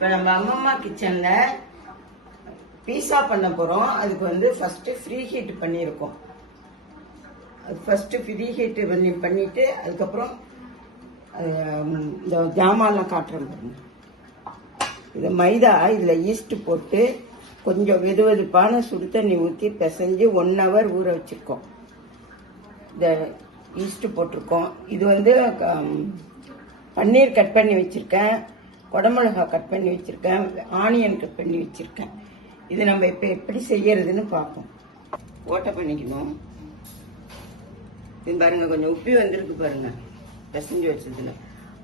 இப்போ நம்ம அம்மம்மா கிச்சன்ல பீஸா பண்ண போறோம். அதுக்கு வந்து ஃபர்ஸ்ட் ஃப்ரீ ஹீட் பண்ணியிருக்கோம். ஃபர்ஸ்ட் ஃப்ரீ ஹீட் பண்ணிட்டு அதுக்கப்புறம் இந்த ஜாமான்லாம் காட்டுறோம் பாருங்க. இது மைதா, இதுல ஈஸ்ட் போட்டு கொஞ்சம் வெதுவெதுப்பான சுடு தண்ணி ஊற்றி பிசைஞ்சு 1 hour ஊற வச்சிருக்கோம். இந்த ஈஸ்ட் போட்டிருக்கோம். இது வந்து பன்னீர் கட் பண்ணி வச்சிருக்கேன், குடமிளகா கட் பண்ணி வச்சிருக்கேன், ஆனியன் கட் பண்ணி வச்சிருக்கேன். இது நம்ம இப்ப எப்படி செய்யறதுன்னு பார்ப்போம். ஓட்டை பண்ணிக்கணும். இது பாருங்க, கொஞ்சம் உப்பி வந்திருக்கு பாருங்க. பிசைஞ்சு வச்சதுல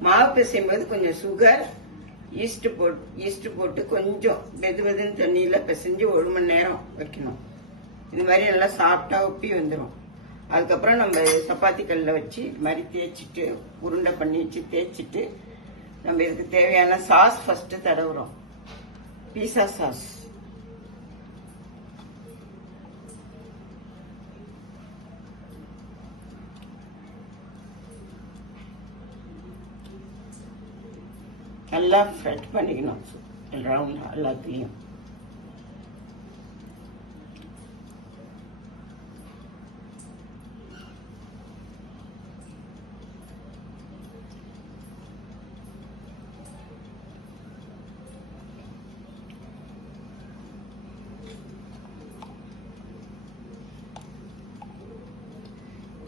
மாவு பிசையும் போது கொஞ்சம் சுகர், ஈஸ்ட் போட்டு கொஞ்சம் வெதுன்னு தண்ணியில பிசைஞ்சு 1 மணி நேரம் வைக்கணும். இது மாதிரி நல்லா சாப்பிட்டா உப்பி வந்துடும். அதுக்கப்புறம் நம்ம சப்பாத்தி கல்ல வச்சு இது மாதிரி தேய்ச்சிட்டு உருண்டை பண்ணி வச்சு தேய்ச்சிட்டு நம்ம இதுக்கு தேவையான சாஸ் ஃபர்ஸ்ட் தடவுறோம். Pizza sauce. நல்லா ஃப்ரெட் பண்ணிக்கணும் ரவுண்ட் எல்லாத்தையும்.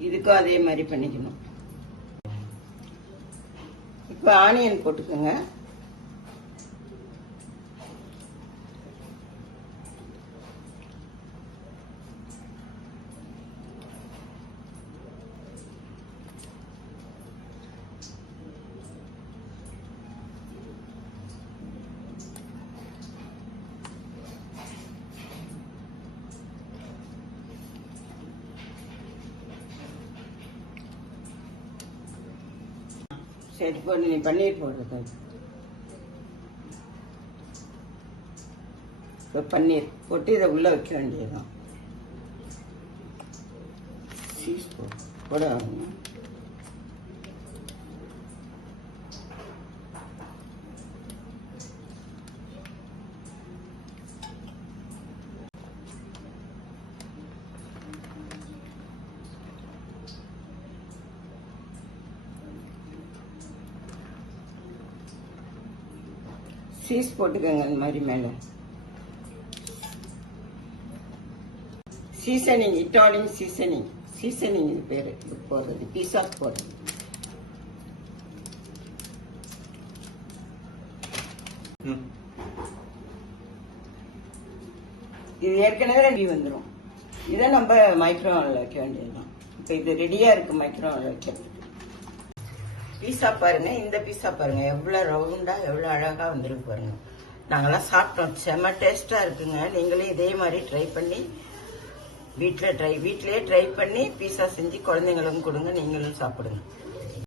இதுக்கும் அதே மாதிரி பண்ணிக்கணும். இப்ப ஆனியன் போட்டுக்கோங்க. சரி, போட்டு நீ பன்னீர் போடுறது. இப்போ பன்னீர் போட்டு இதை உள்ள வைக்க வேண்டியதுதான். சீஸ் போட சீஸ் போட்டுக்கோங்க. இந்த மாதிரி மேல சீசனிங், இட்டாலியன் சீசனிங் இது பேரு. போடுறது பீஸா போடுறது. இது ஏற்கனவே ரெடி வந்துடும். இதை நம்ம மைக்ரோவேவ்ல வைக்க வேண்டியதுதான். இப்ப இது ரெடியா இருக்கு மைக்ரோவேவ்ல வைக்கிறதுக்கு. பீஸா பாருங்க, இந்த பீஸா பாருங்க எவ்வளவு ரவுண்டா எவ்வளவு அழகா வந்துருக்கு பாருங்க. நாங்கெல்லாம் சாப்பிட்டோம், செம்ம டேஸ்டா இருக்குங்க. நீங்களே இதே மாதிரி ட்ரை பண்ணி வீட்லயே ட்ரை பண்ணி பீஸா செஞ்சு குழந்தைங்களுக்கும் கொடுங்க, நீங்களும் சாப்பிடுங்க.